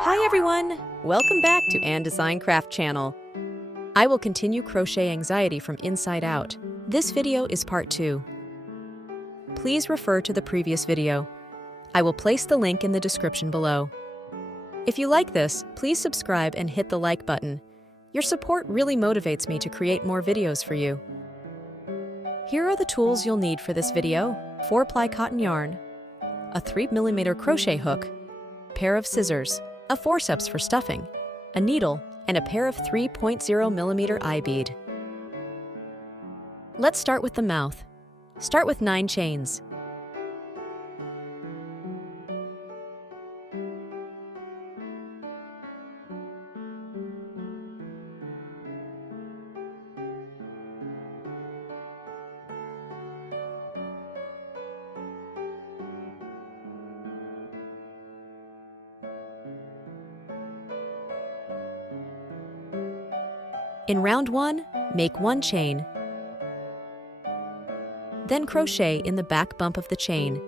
Hi everyone! Welcome back to Anne Design Craft channel. I will continue Crochet Anxiety from inside out. This video is part 2. Please refer to the previous video. I will place the link in the description below. If you like this, please subscribe and hit the like button. Your support really motivates me to create more videos for you. Here are the tools you'll need for this video: 4-ply cotton yarn, a 3mm crochet hook, pair of scissors, a forceps for stuffing, a needle, and a pair of 3.0mm eye bead. Let's start with the mouth. Start with 9 chains. In round 1, make 1 chain. Then crochet in the back bump of the chain.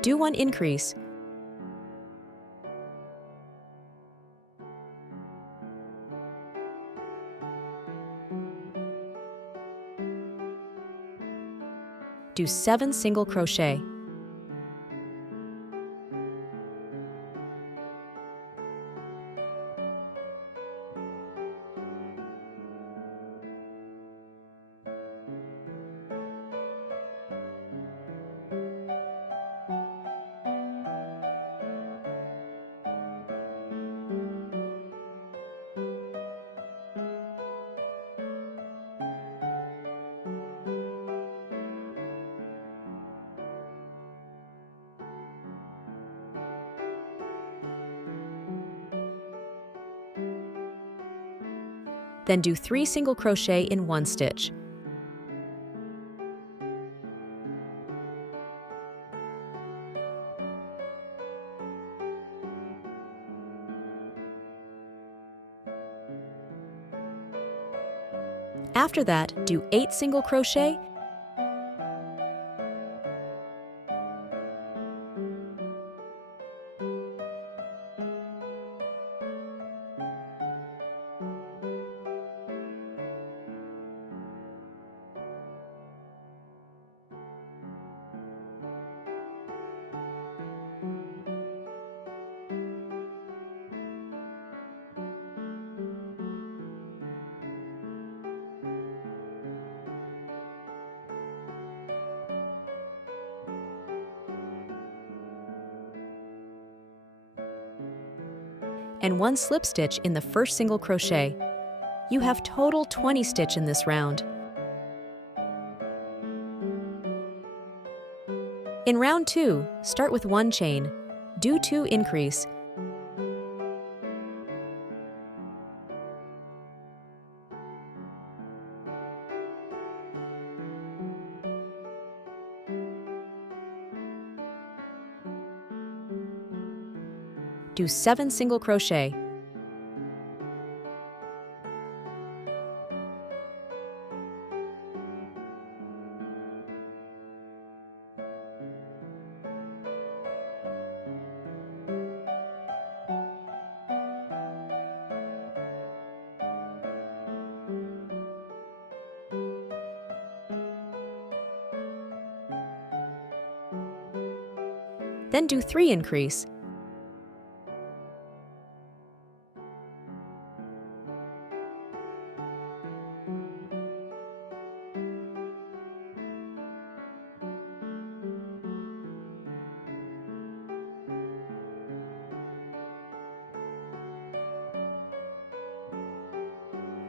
Do 1 increase. Do 7 single crochet. Then do 3 single crochet in 1 stitch. After that, do 8 single crochet . And 1 slip stitch in the first single crochet. You have total 20 stitch in this round. In round 2, start with 1 chain. Do 2 increase. Do 7 single crochet. Then do 3 increase.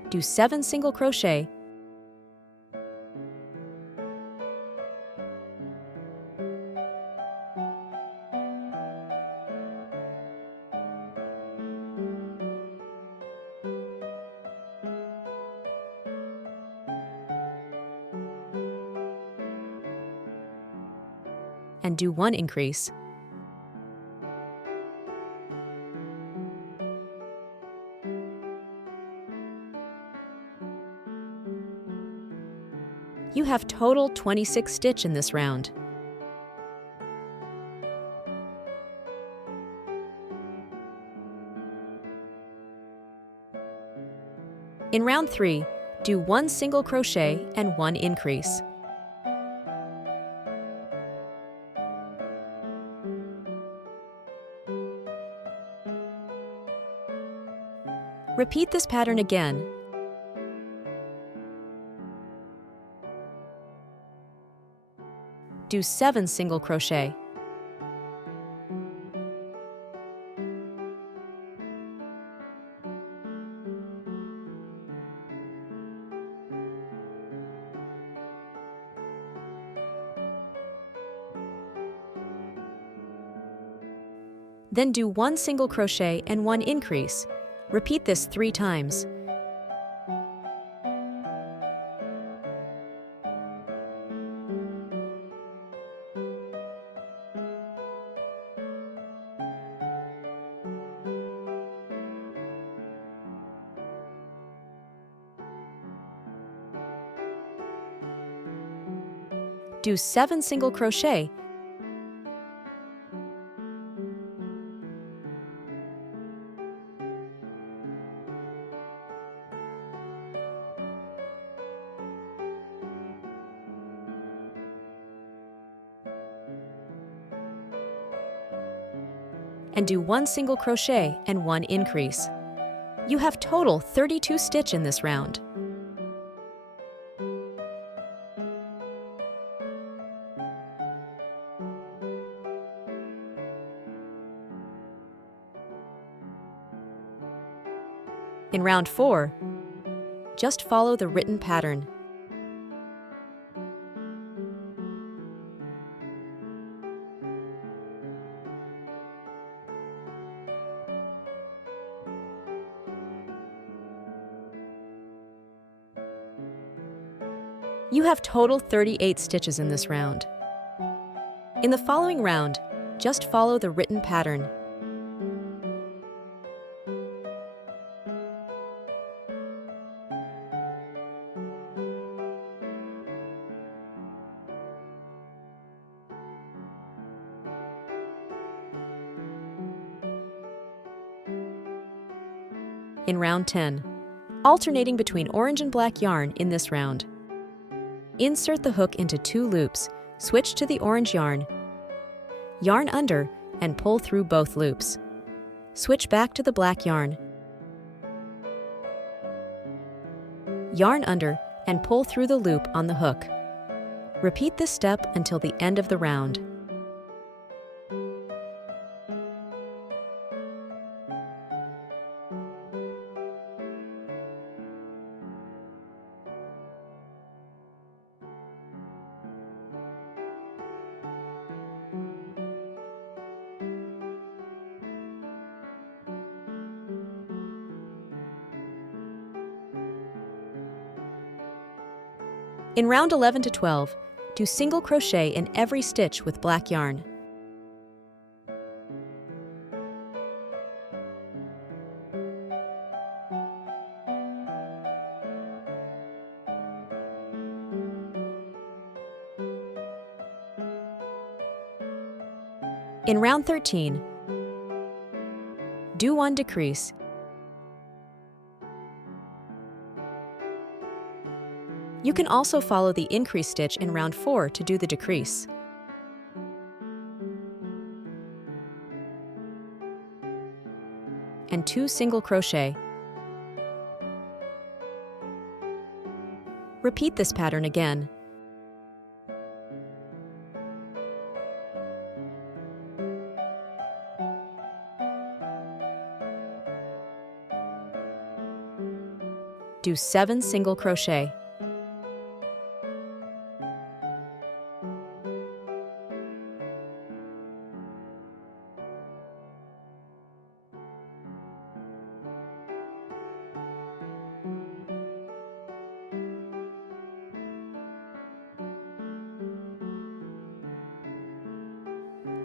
Do 7 single crochet. And do 1 increase. You have total 26 stitch in this round. In round 3, do 1 single crochet and 1 increase. Repeat this pattern again. Do 7 single crochet. Then do 1 single crochet and 1 increase. Repeat this 3 times. Do 7 single crochet. And do 1 single crochet and 1 increase. You have total 32 stitch in this round. In round 4, just follow the written pattern. You have total 38 stitches in this round. In the following round, just follow the written pattern. In round 10, alternating between orange and black yarn in this round. Insert the hook into 2 loops, switch to the orange yarn, yarn under, and pull through both loops. Switch back to the black yarn, yarn under, and pull through the loop on the hook. Repeat this step until the end of the round. In round 11 to 12, do single crochet in every stitch with black yarn. In round 13, do 1 decrease. You can also follow the increase stitch in round 4 to do the decrease. And 2 single crochet. Repeat this pattern again. Do 7 single crochet.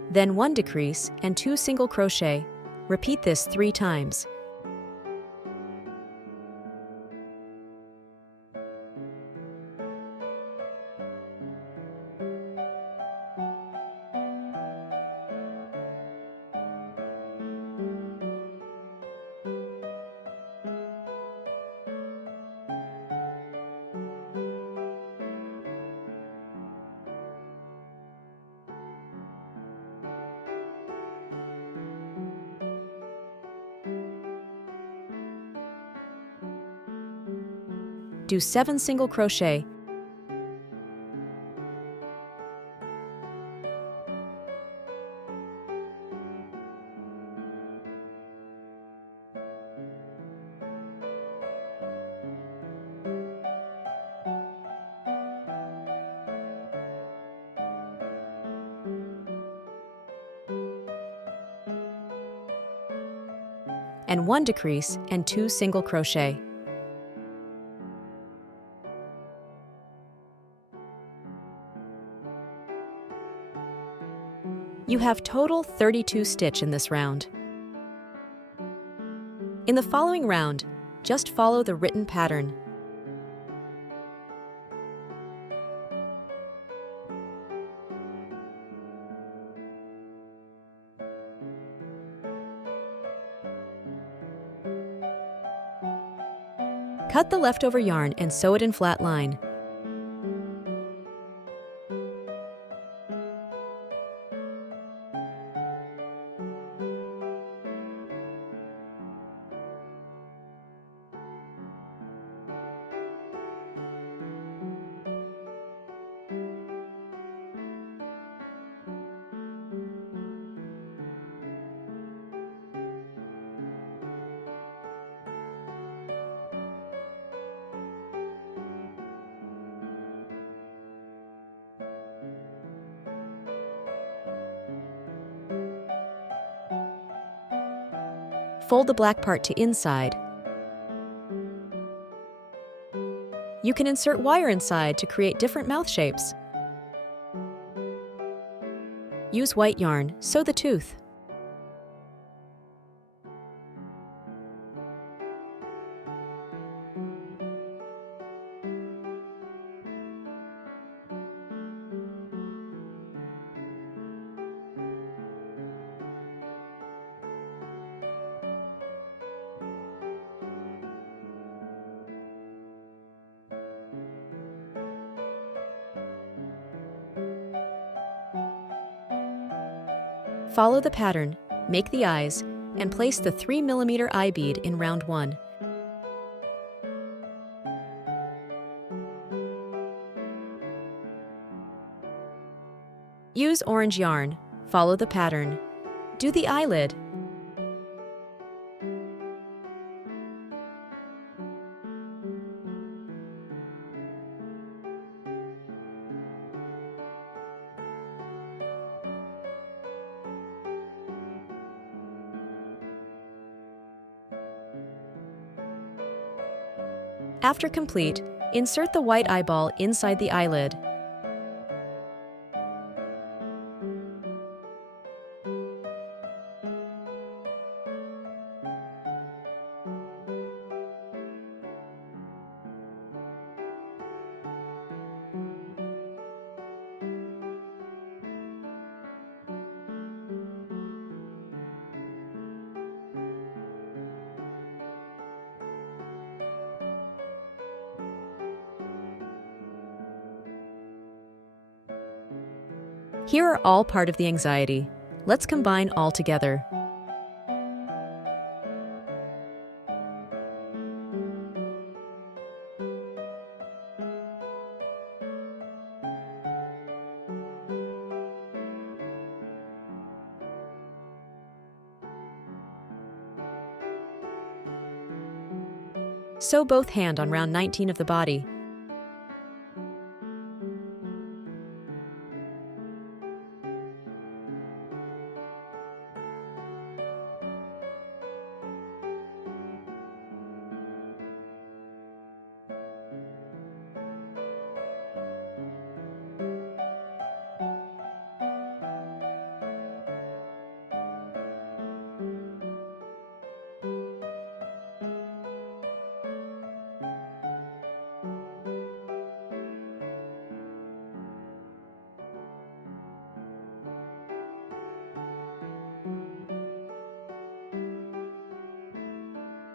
Then 1 decrease and 2 single crochet. Repeat this 3 times. Do 7 single crochet. And 1 decrease and 2 single crochet. You have total 32 stitch in this round. In the following round, just follow the written pattern. Cut the leftover yarn and sew it in flat line. Fold the black part to inside. You can insert wire inside to create different mouth shapes. Use white yarn, sew the tooth. Follow the pattern, make the eyes, and place the 3mm eye bead in round 1. Use orange yarn, follow the pattern. Do the eyelid. After complete, insert the white eyeball inside the eyelid. Here are all part of the anxiety. Let's combine all together. Sew both hands on round 19 of the body.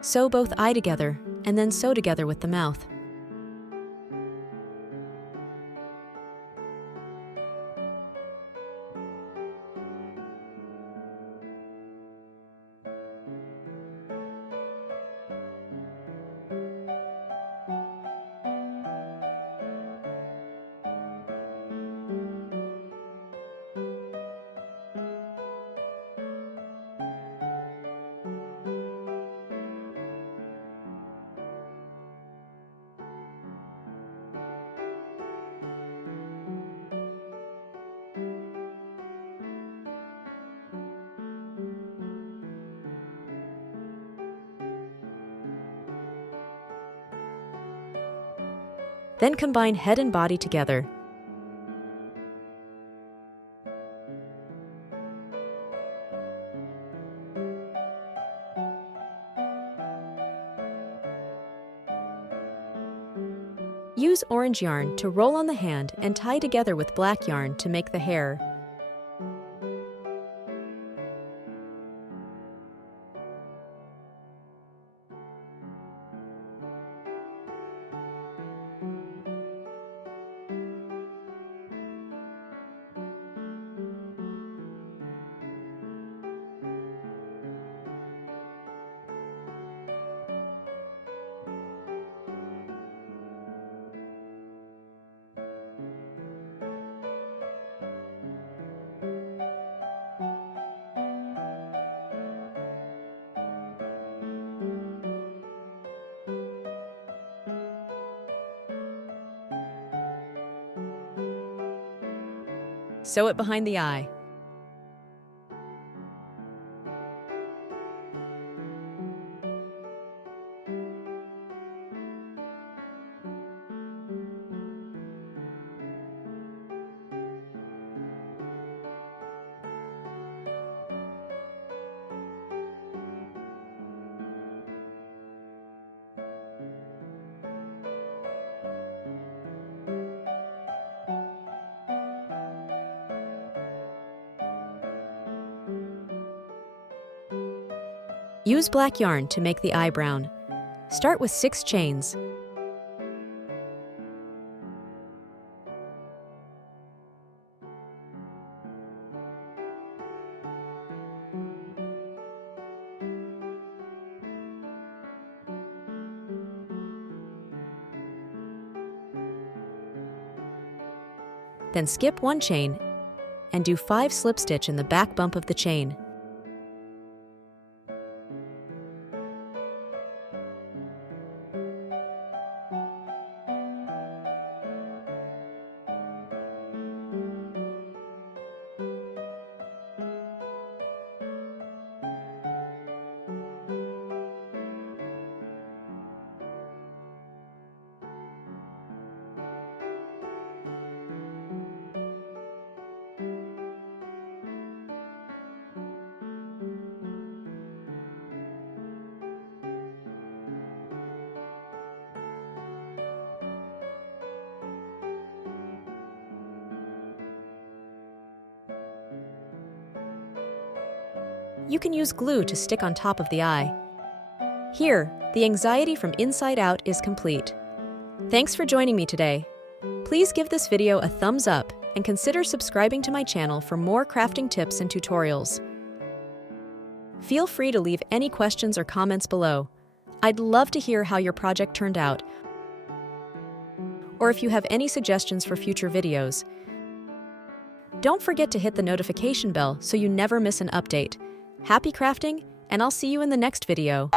Sew both eye together, and then sew together with the mouth. Then combine head and body together. Use orange yarn to roll on the hand and tie together with black yarn to make the hair. Sew it behind the eye. Use black yarn to make the eyebrow. Start with 6 chains. Then skip 1 chain and do 5 slip stitch in the back bump of the chain. You can use glue to stick on top of the eye. Here, the anxiety from inside out is complete. Thanks for joining me today. Please give this video a thumbs up and consider subscribing to my channel for more crafting tips and tutorials. Feel free to leave any questions or comments below. I'd love to hear how your project turned out, or if you have any suggestions for future videos. Don't forget to hit the notification bell so you never miss an update. Happy crafting, and I'll see you in the next video.